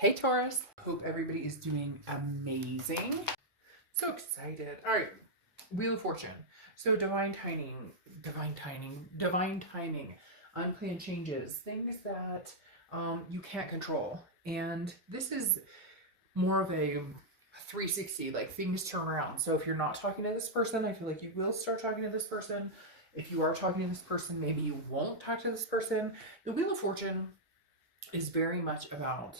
Hey Taurus, hope everybody is doing amazing. So excited. All right, Wheel of Fortune. So divine timing, unplanned changes, things that you can't control. And this is more of a 360, like things turn around. So if you're not talking to this person, I feel like you will start talking to this person. If you are talking to this person, maybe you won't talk to this person. The Wheel of Fortune is very much about,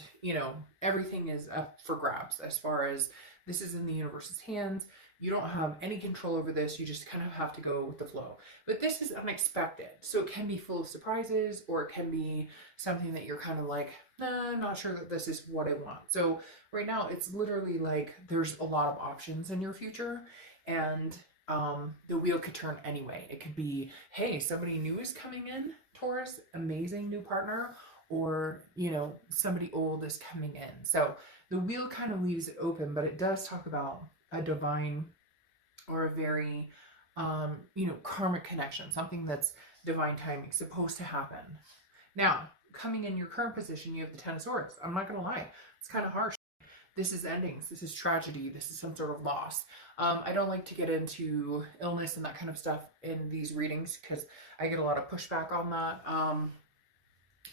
everything is up for grabs as far as this is in the universe's hands. You don't have any control over this. You just kind of have to go with the flow. But this is unexpected. So it can be full of surprises, or it can be something that you're kind of like, nah, I'm not sure that this is what I want. So right now it's literally like there's a lot of options in your future, and the wheel could turn anyway. It could be, hey, somebody new is coming in, Taurus, amazing new partner, or, somebody old is coming in. So the wheel kind of leaves it open, but it does talk about a divine or a very, karmic connection, something that's divine timing, supposed to happen. Now, coming in your current position, you have the Ten of Swords. I'm not going to lie, it's kind of harsh. This is endings. This is tragedy. This is some sort of loss. I don't like to get into illness and that kind of stuff in these readings because I get a lot of pushback on that.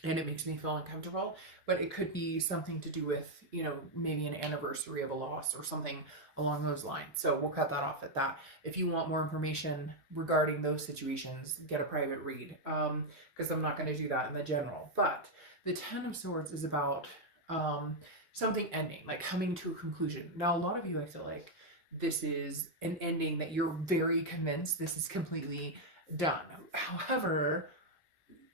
And it makes me feel uncomfortable, but it could be something to do with, maybe an anniversary of a loss or something along those lines. So we'll cut that off at that. If you want more information regarding those situations, get a private read, because I'm not going to do that in the general. But the Ten of Swords is about something ending, like coming to a conclusion. Now, a lot of you, I feel like this is an ending that you're very convinced this is completely done. However,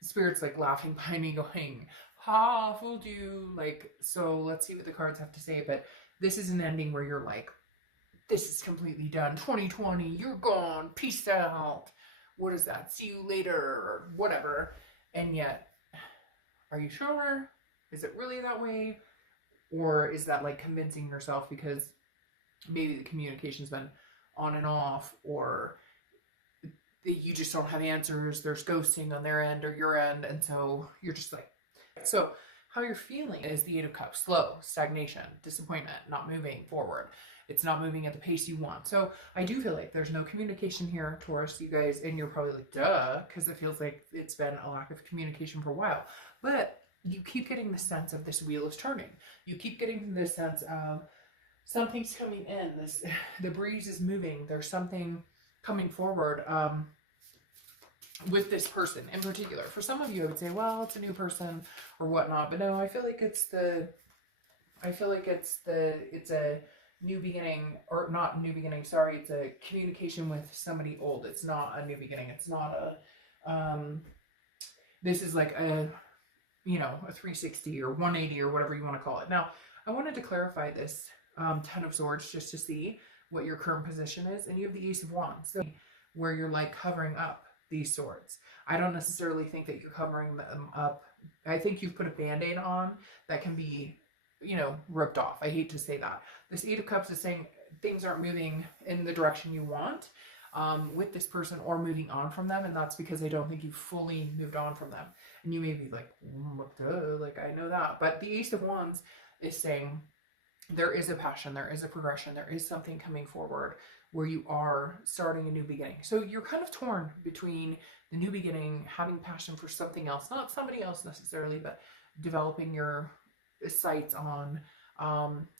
Spirit's like laughing behind me going, ha, fooled you. Like, so let's see what the cards have to say. But this is an ending where you're like, this is completely done. 2020, you're gone. Peace out. What is that? See you later, or whatever. And yet, are you sure? Is it really that way? Or is that like convincing yourself because maybe the communication's been on and off, or you just don't have answers, there's ghosting on their end or your end, and so you're just like, so how you're feeling is the Eight of Cups: slow, stagnation, disappointment, not moving forward. It's not moving at the pace you want. So I do feel like there's no communication here, Taurus, you guys, and you're probably like, duh, because it feels like it's been a lack of communication for a while. But you keep getting the sense of this wheel is turning. You keep getting this sense of something's coming in. The breeze is moving. There's something coming forward with this person in particular. For some of you, I would say, well, it's a new person or whatnot, but no, I feel like it's a new beginning, or not new beginning, sorry, it's a communication with somebody old. It's not a new beginning. It's not a, this is like a 360 or 180 or whatever you want to call it. Now, I wanted to clarify this Ten of Swords just to see what your current position is, and you have the Ace of Wands, so where you're like covering up these swords. I don't necessarily think that you're covering them up. I think you've put a band-aid on that can be, ripped off. I hate to say that. This Eight of Cups is saying things aren't moving in the direction you want with this person, or moving on from them, and that's because I don't think you've fully moved on from them. And you may be like, like I know that, but the Ace of Wands is saying there is a passion, there is a progression, there is something coming forward where you are starting a new beginning. So you're kind of torn between the new beginning, having passion for something else, not somebody else necessarily, but developing your sights on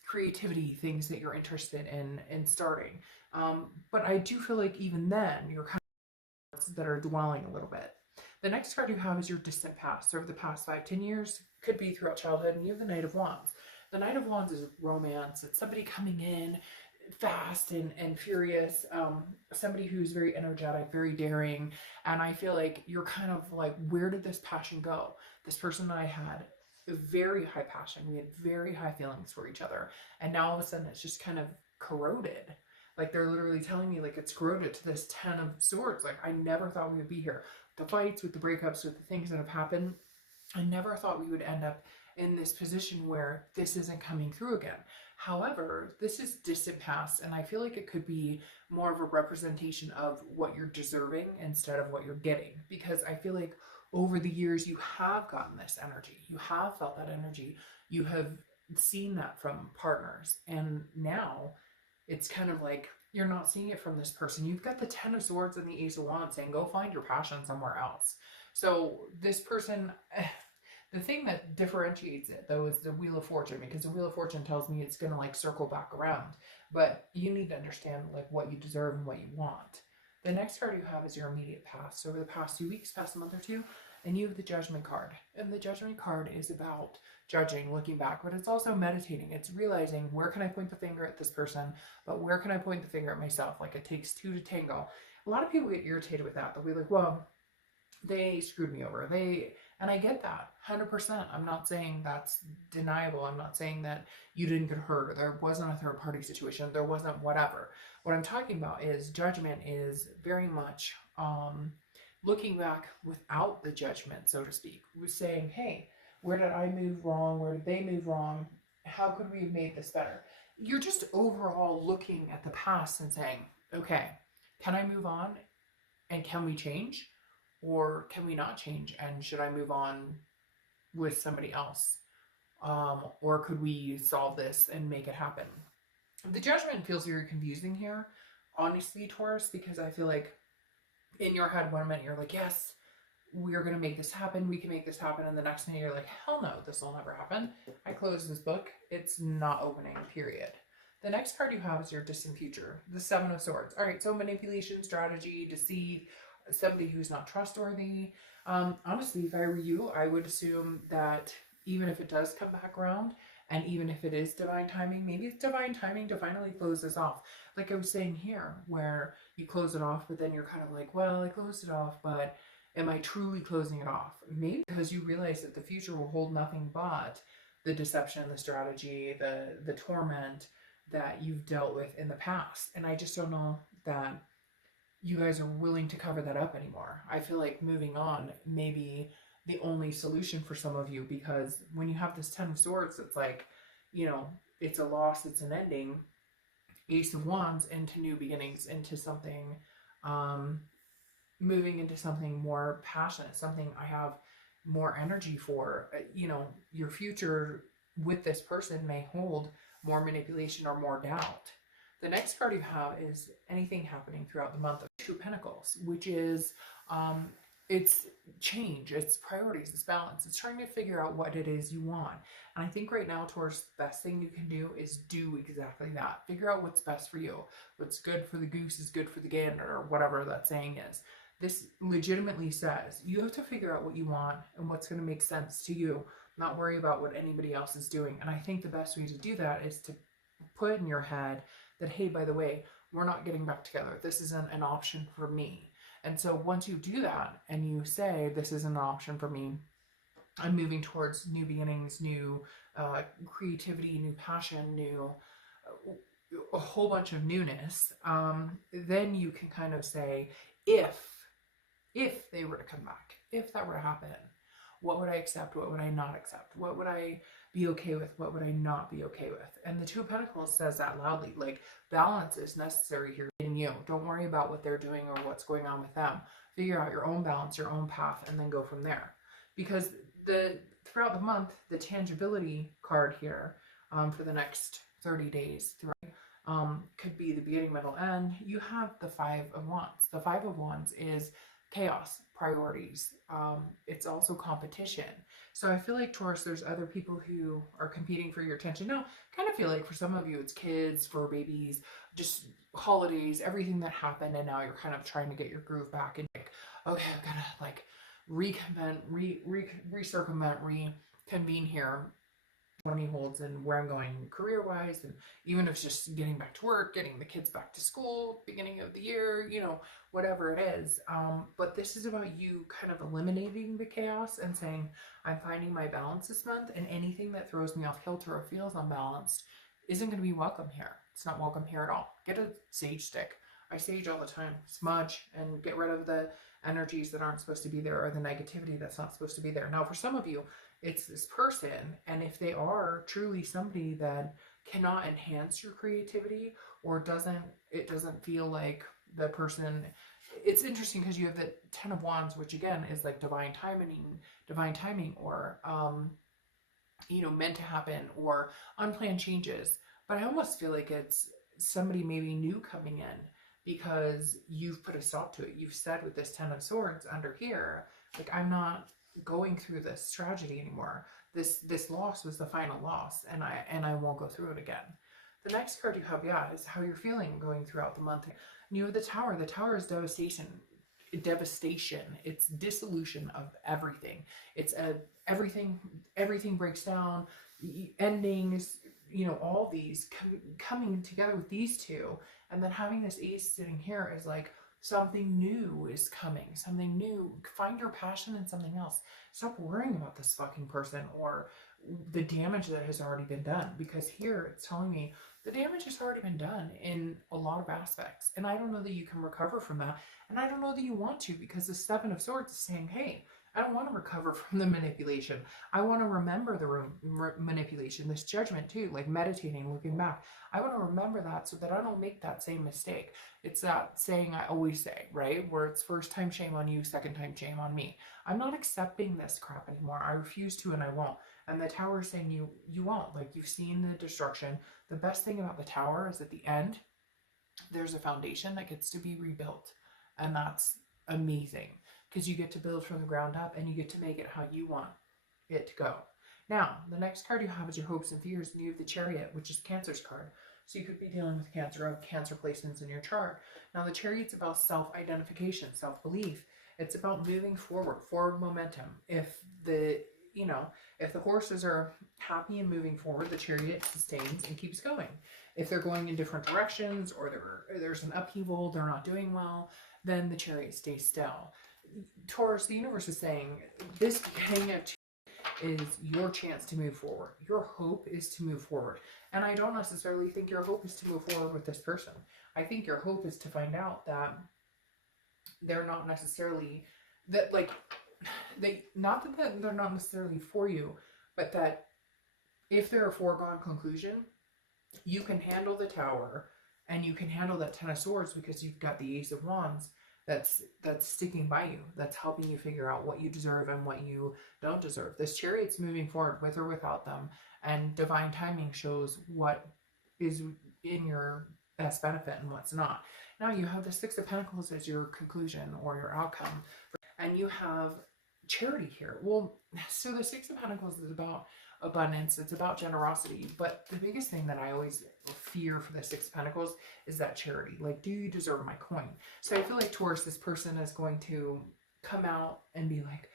creativity, things that you're interested in starting. But I do feel like even then, you're kind of that are dwelling a little bit. The next card you have is your distant past. So over the past 5-10 years, could be throughout childhood, and you have the Knight of Wands. The Knight of Wands is romance. It's somebody coming in fast and furious, somebody who's very energetic, very daring, and I feel like you're kind of like, where did this passion go? This person and I had a very high passion. We had very high feelings for each other, and now all of a sudden it's just kind of corroded. Like, they're literally telling me like it's corroded to this Ten of Swords. Like, I never thought we would be here. The fights, with the breakups, with the things that have happened, I never thought we would end up in this position where this isn't coming through again. However, this is distant past, and I feel like it could be more of a representation of what you're deserving instead of what you're getting, because I feel like over the years you have gotten this energy, you have felt that energy, you have seen that from partners, and now it's kind of like you're not seeing it from this person. You've got the Ten of Swords and the Ace of Wands saying, go find your passion somewhere else. So this person, the thing that differentiates it though is the Wheel of Fortune, because the Wheel of Fortune tells me it's going to like circle back around. But you need to understand like what you deserve and what you want. The next card you have is your immediate past. So over the past 2 weeks, past a month or two, and you have the Judgment card. And the Judgment card is about judging, looking back, but it's also meditating. It's realizing, where can I point the finger at this person, but where can I point the finger at myself? Like, it takes two to tango. A lot of people get irritated with that. They'll be like, well, they screwed me over. And I get that 100%. I'm not saying that's deniable. I'm not saying that you didn't get hurt or there wasn't a third party situation. There wasn't whatever. What I'm talking about is judgment is very much looking back without the judgment, so to speak. We're saying, hey, where did I move wrong? Where did they move wrong? How could we have made this better? You're just overall looking at the past and saying, okay, can I move on? And can we change? Or can we not change? And should I move on with somebody else? Or could we solve this and make it happen? The judgment feels very confusing here, honestly, Taurus, because I feel like in your head, 1 minute you're like, yes, we're going to make this happen. We can make this happen. And the next minute you're like, hell no, this will never happen. I close this book. It's not opening, period. The next card you have is your distant future, the Seven of Swords. All right, so manipulation, strategy, deceit, somebody who's not trustworthy. Honestly, if I were you, I would assume that even if it does come back around, and even if it is divine timing, maybe it's divine timing to finally close this off. Like I was saying here, where you close it off, but then you're kind of like, well, I closed it off, but am I truly closing it off? Maybe because you realize that the future will hold nothing but the deception, the strategy, the torment that you've dealt with in the past. And I just don't know that you guys are willing to cover that up anymore. I feel like moving on may be the only solution for some of you, because when you have this Ten of Swords, it's like, you know, it's a loss, it's an ending. Ace of Wands into new beginnings, into something, moving into something more passionate, something I have more energy for. You know, your future with this person may hold more manipulation or more doubt. The next card you have is anything happening throughout the month of Two of Pentacles, which is it's change, it's priorities, it's balance, it's trying to figure out what it is you want. And I think right now, Taurus, the best thing you can do is do exactly that. Figure out what's best for you. What's good for the goose is good for the gander, or whatever that saying is. This legitimately says you have to figure out what you want and what's going to make sense to you, not worry about what anybody else is doing. And I think the best way to do that is to put in your head that, hey, by the way, we're not getting back together. This isn't an option for me. And so once you do that and you say, this isn't an option for me, I'm moving towards new beginnings, new creativity, new passion, new a whole bunch of newness, then you can kind of say, if they were to come back, if that were to happen, what would I accept? What would I not accept? What would I be okay with? What would I not be okay with? And the Two of Pentacles says that loudly. Like, balance is necessary here in you. Don't worry about what they're doing or what's going on with them. Figure out your own balance, your own path, and then go from there. Because throughout the month, the tangibility card here for the next 30 days could be the beginning, middle, end. You have the Five of Wands. The Five of Wands is chaos, priorities. It's also competition. So I feel like, Taurus, there's other people who are competing for your attention. Now, kind of feel like for some of you, it's kids, fur babies, just holidays, everything that happened, and now you're kind of trying to get your groove back and like, okay, I've got to like reconvene here. What he holds and where I'm going career-wise, and even if it's just getting back to work, getting the kids back to school, beginning of the year, you know, whatever it is. But this is about you kind of eliminating the chaos and saying, I'm finding my balance this month, and anything that throws me off kilter or feels unbalanced isn't going to be welcome here. It's not welcome here at all. Get a sage stick. I sage all the time. Smudge and get rid of the energies that aren't supposed to be there, or the negativity that's not supposed to be there. Now, for some of you, it's this person, and if they are truly somebody that cannot enhance your creativity, or it doesn't feel like the person. It's interesting because you have the Ten of Wands, which again is like divine timing, or you know, meant to happen, or unplanned changes. But I almost feel like it's somebody maybe new coming in because you've put a stop to it. You've said with this Ten of Swords under here, like, I'm not going through this tragedy anymore. This loss was the final loss, and I won't go through it again. The next card you have, yeah, is how you're feeling going throughout the month. And you have the Tower. The Tower is devastation. Devastation. It's dissolution of everything. It's everything breaks down, endings, you know, all these coming together with these two, and then having this Ace sitting here is like something new is coming, something new. Find your passion in something else. Stop worrying about this fucking person or the damage that has already been done, because here it's telling me the damage has already been done in a lot of aspects, and I don't know that you can recover from that, and I don't know that you want to, because the Seven of Swords is saying, hey, I don't want to recover from the manipulation. I want to remember the manipulation, this judgment too, like meditating, looking back. I want to remember that so that I don't make that same mistake. It's that saying I always say, right? Where it's first time shame on you, second time shame on me. I'm not accepting this crap anymore. I refuse to, and I won't. And the Tower is saying you won't. Like, you've seen the destruction. The best thing about the Tower is at the end, there's a foundation that gets to be rebuilt. And that's amazing, because you get to build from the ground up and you get to make it how you want it to go. Now, the next card you have is your hopes and fears, and you have the Chariot, which is Cancer's card. So you could be dealing with Cancer, or Cancer placements in your chart. Now, the Chariot's about self-identification, self-belief. It's about moving forward momentum. If the horses are happy and moving forward, the Chariot sustains and keeps going. If they're going in different directions, or there's an upheaval, they're not doing well, then the Chariot stays still. Taurus, the universe is saying this hangout is your chance to move forward. Your hope is to move forward. And I don't necessarily think your hope is to move forward with this person. I think your hope is to find out that they're not necessarily, that like, not that they're not necessarily for you, but that if they're a foregone conclusion, you can handle the Tower and you can handle that Ten of Swords, because you've got the Ace of Wands that's sticking by you, that's helping you figure out what you deserve and what you don't deserve. This Chariot's moving forward with or without them, and divine timing shows what is in your best benefit and what's not. Now you have the Six of Pentacles as your conclusion or your outcome, and you have charity here. Well, so the Six of Pentacles is about abundance, it's about generosity, but the biggest thing that I always fear for the Six of Pentacles is that charity. Like, do you deserve my coin? So I feel like Taurus, this person is going to come out and be like,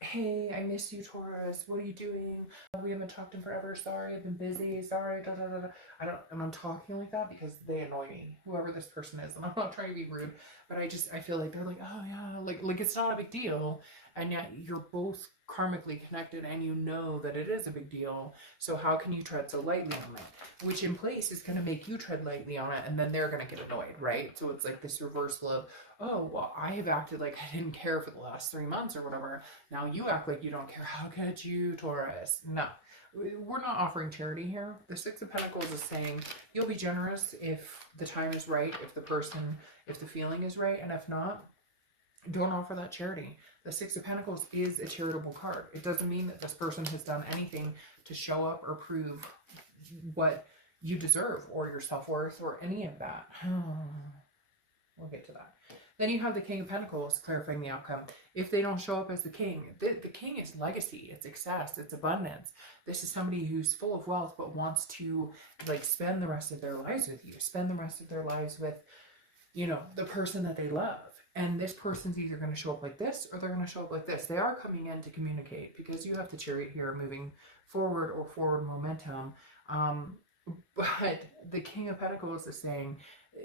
hey, I miss you, Taurus. What are you doing? We haven't talked in forever. Sorry, I've been busy. Sorry. Da, da, da, da. And I'm talking like that because they annoy me, whoever this person is. And I'm not trying to be rude, but I feel like they're like, oh yeah, like it's not a big deal. And yet you're both karmically connected, and you know that it is a big deal. So how can you tread so lightly on it? Which in place is going to make you tread lightly on it, and then they're going to get annoyed, right? So it's like this reversal of, oh, well, I have acted like I didn't care for the last 3 months or whatever. Now you act like you don't care. How could you, Taurus? No, we're not offering charity here. The Six of Pentacles is saying you'll be generous if the time is right, if the feeling is right, and if not, don't offer that charity. The Six of Pentacles is a charitable card. It doesn't mean that this person has done anything to show up or prove what you deserve or your self-worth or any of that. We'll get to that. Then you have the King of Pentacles clarifying the outcome. If they don't show up as the king, the king is legacy, it's success, it's abundance. This is somebody who's full of wealth but wants to like spend the rest of their lives with you, spend the rest of their lives with, you know, the person that they love. And this person's either going to show up like this or they're going to show up like this. They are coming in to communicate because you have the Chariot here moving forward or forward momentum. But the King of Pentacles is saying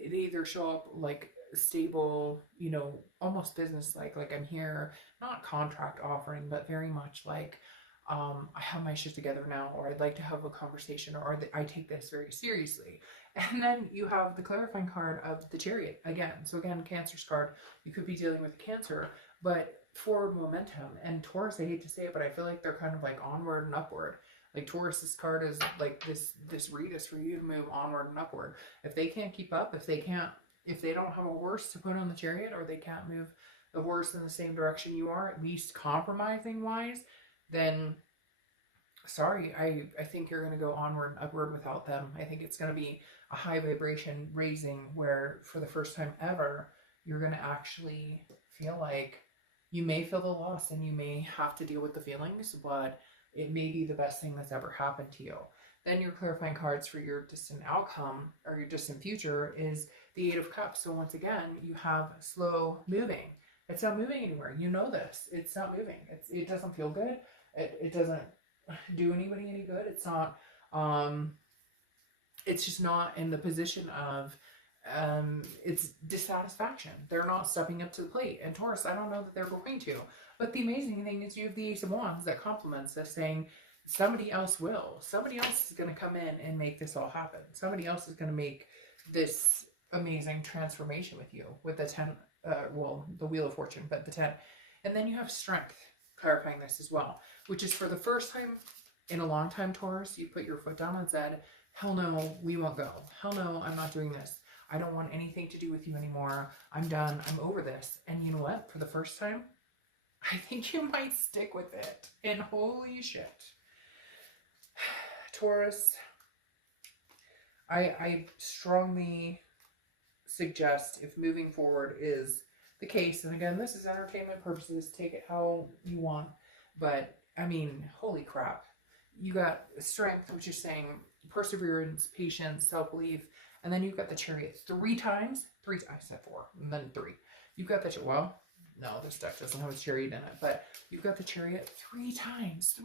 they either show up like stable, you know, almost business-like I'm here, not contract offering, but very much like, I have my shit together now, or I'd like to have a conversation, or I take this very seriously. And then you have the clarifying card of the Chariot again. So again, Cancer's card, you could be dealing with Cancer, but forward momentum. And Taurus, I hate to say it, but I feel like they're kind of like onward and upward. Like Taurus's card is like this read is for you to move onward and upward. If they can't keep up, if they don't have a horse to put on the Chariot, or they can't move the horse in the same direction you are, at least compromising wise, then sorry, I think you're going to go onward and upward without them. I think it's going to be a high vibration raising where for the first time ever, you're going to actually feel like you may feel the loss and you may have to deal with the feelings, but it may be the best thing that's ever happened to you. Then your clarifying cards for your distant outcome or your distant future is the Eight of Cups. So once again, you have slow moving. It's not moving anywhere. You know this. It's not moving. It doesn't feel good. It doesn't do anybody any good. It's not, it's just not in the position of, it's dissatisfaction. They're not stepping up to the plate. And Taurus, I don't know that they're going to. But the amazing thing is you have the Ace of Wands that complements this, saying somebody else will. Somebody else is going to come in and make this all happen. Somebody else is going to make this amazing transformation with you with the 10, well, the Wheel of Fortune, but the 10. And then you have Strength clarifying this as well, which is for the first time in a long time, Taurus, you put your foot down and said, hell no, we won't go. Hell no, I'm not doing this. I don't want anything to do with you anymore. I'm done. I'm over this. And you know what? For the first time, I think you might stick with it. And holy shit. Taurus, I strongly suggest, if moving forward is the case, and again, this is entertainment purposes, take it how you want, but I mean, holy crap. You got Strength, which is saying perseverance, patience, self-belief, and then you've got the Chariot 3 times. I said 4, and then 3. You've got the, well, no, this deck doesn't have a Chariot in it, but you've got the Chariot 3 times.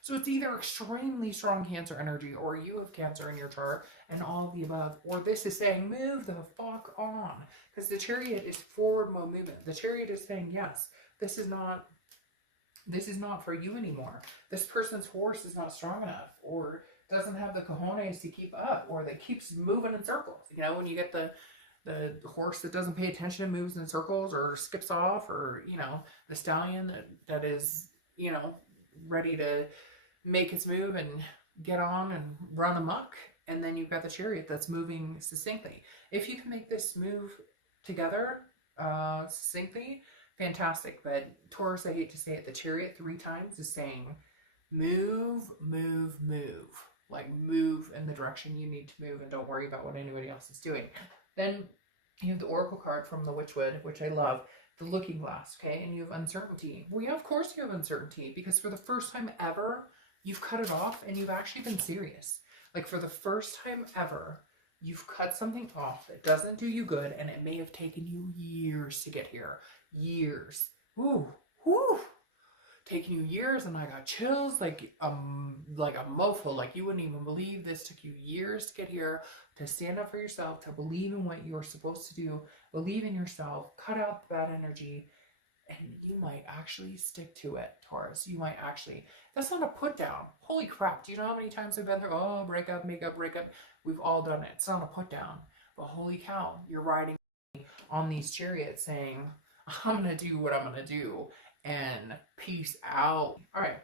So it's either extremely strong Cancer energy, or you have Cancer in your chart, and all of the above, or this is saying, move the fuck on. Because the Chariot is forward mode movement. The Chariot is saying, yes, this is not for you anymore. This person's horse is not strong enough, or doesn't have the cojones to keep up, or that keeps moving in circles. You know, when you get the horse that doesn't pay attention and moves in circles or skips off, or, you know, the stallion that is, you know, ready to make its move and get on and run amok. And then you've got the Chariot that's moving succinctly. If you can make this move together succinctly, fantastic. But Taurus, I hate to say it, the Chariot 3 times is saying move, move, move. Like, move in the direction you need to move and don't worry about what anybody else is doing. Then you have the Oracle card from the Witchwood, which I love, the Looking Glass, okay? And you have uncertainty. Well, yeah, of course you have uncertainty, because for the first time ever, you've cut it off and you've actually been serious. Like, for the first time ever, you've cut something off that doesn't do you good, and it may have taken you years to get here. Years. Woo, woo. Taking you years, and I got chills like a mofo. Like, you wouldn't even believe this took you years to get here, to stand up for yourself, to believe in what you're supposed to do, believe in yourself, cut out the bad energy, and you might actually stick to it, Taurus. You might actually. That's not a put down. Holy crap. Do you know how many times I've been there? Oh, break up, make up, break up. We've all done it. It's not a put down. But holy cow, you're riding on these chariots saying, I'm going to do what I'm going to do. And peace out. All right,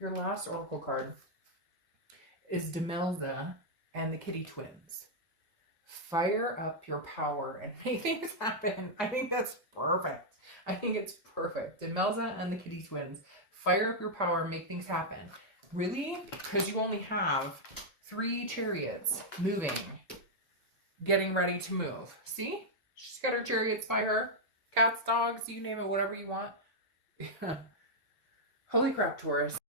your last oracle card is Demelza and the Kitty Twins. Fire up your power and make things happen. I think that's perfect. I think it's perfect. Demelza and the Kitty Twins. Fire up your power and make things happen. Really? Because you only have 3 chariots moving, getting ready to move. See? She's got her chariots by her. Cats, dogs, you name it, whatever you want. Holy crap, Taurus.